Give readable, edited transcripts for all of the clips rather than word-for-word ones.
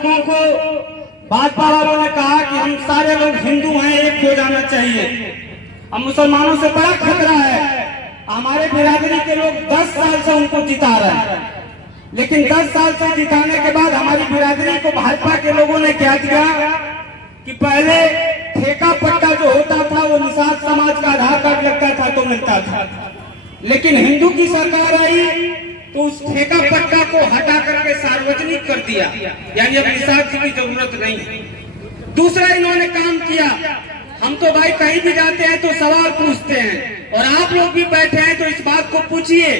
लोगों को भाजपा वालों ने कहा कि हम सारे लोग हिंदू हैं, एक हो जाना चाहिए। अब मुसलमानों से बड़ा खतरा है। हमारे बिरादरी के लोग 10 साल से उनको जिता रहे हैं, लेकिन 10 साल से जिताने के बाद हमारी बिरादरी को भाजपा के लोगों ने क्या किया कि पहले ठेका पट्टा जो होता था वो निषाद समाज का आधार कार्ड लगता था तो मिलता था, लेकिन हिंदू की सरकार आई तो उस ठेका पट्टा को हटा करके सार्वजनिक कर दिया, यानी अब निषाद जी की जरूरत नहीं है। दूसरा इन्होंने काम किया, हम तो भाई कहीं भी जाते हैं तो सवाल पूछते हैं, और आप लोग भी बैठे हैं तो इस बात को पूछिए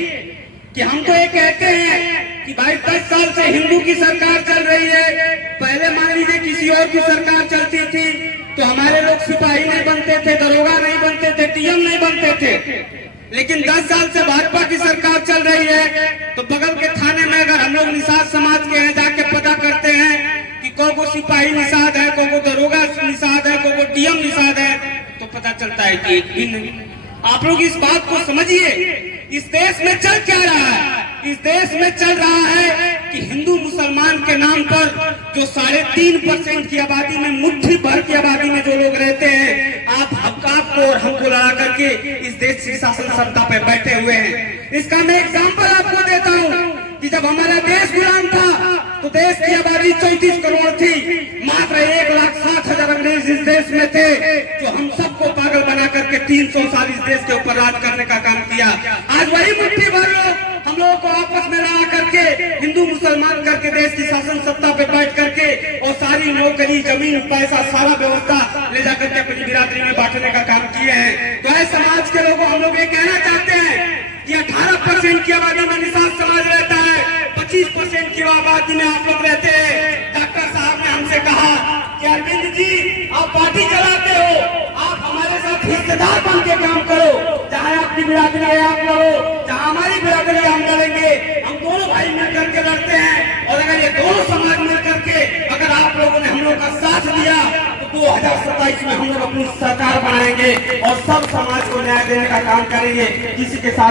कि हम तो ये कहते हैं कि भाई 10 साल से हिंदू की सरकार चल रही है। पहले मान लीजिए किसी और की सरकार चलती थी तो हमारे लोग सिपाही नहीं बनते थे, दरोगा नहीं बनते थे, टीएम नहीं बनते थे, लेकिन 10 साल से भाजपा की सरकार चल रही है तो बगल के थाने में अगर हम लोग निषाद समाज के हैं जाके पता करते हैं कि को सिपाही निषाद है, को दरोगा निषाद है, को टीएम निषाद है, तो पता चलता है कि एक भी नहीं। आप लोग इस बात को समझिए, इस देश में चल क्या रहा है? इस देश में चल रहा है कि हिंदू मुसलमान के नाम पर जो 3.5% की आबादी में, मुट्ठी भर की आबादी में जो लोग रहते हैं, आप को और हमको लड़ा करके इस देश की शासन सत्ता पे बैठे हुए हैं। इसका मैं एग्जाम्पल आपको देता हूँ कि जब हमारा देश गुलाम था तो देश की आबादी 34 करोड़ थी, मात्र 1,60,000 अंग्रेज इस देश में थे जो हम सबको पागल बना करके 300 साल इस देश के ऊपर राज करने का काम किया। आज वही मुट्ठी भर लोग हम लोगों को आपस में लड़ा करके हिंदू मुसलमान करके देश की शासन सत्ता पे बैठ करके और सारी नौकरी, जमीन, पैसा, सारा व्यवस्था ले जाकर के अपनी बिरादरी में बांटने का काम किए हैं। तो ऐसे समाज के लोगों हम लोग ये कहना चाहते हैं कि 18% की आबादी में निषाद समाज रहता है, 25% की आबादी में आप लोग रहते हैं। डॉक्टर साहब ने हमसे कहा कि अरविंद जी आप पार्टी चलाते हो, आप हमारे साथ हिस्सेदार बन के काम करो, चाहे आपकी बिरादरी है आप लड़ो, चाहे हमारी बिरादरी हम लड़ेंगे, हम दोनों भाई मिल करके लड़ते हैं। और अगर ये दोनों समाज मिल करके अगर आप लोगों ने हम लोग का साथ दिया तो 2027 में हम लोग अपनी सरकार बनाएंगे और सब समाज को न्याय देने का काम करेंगे। किसी के साथ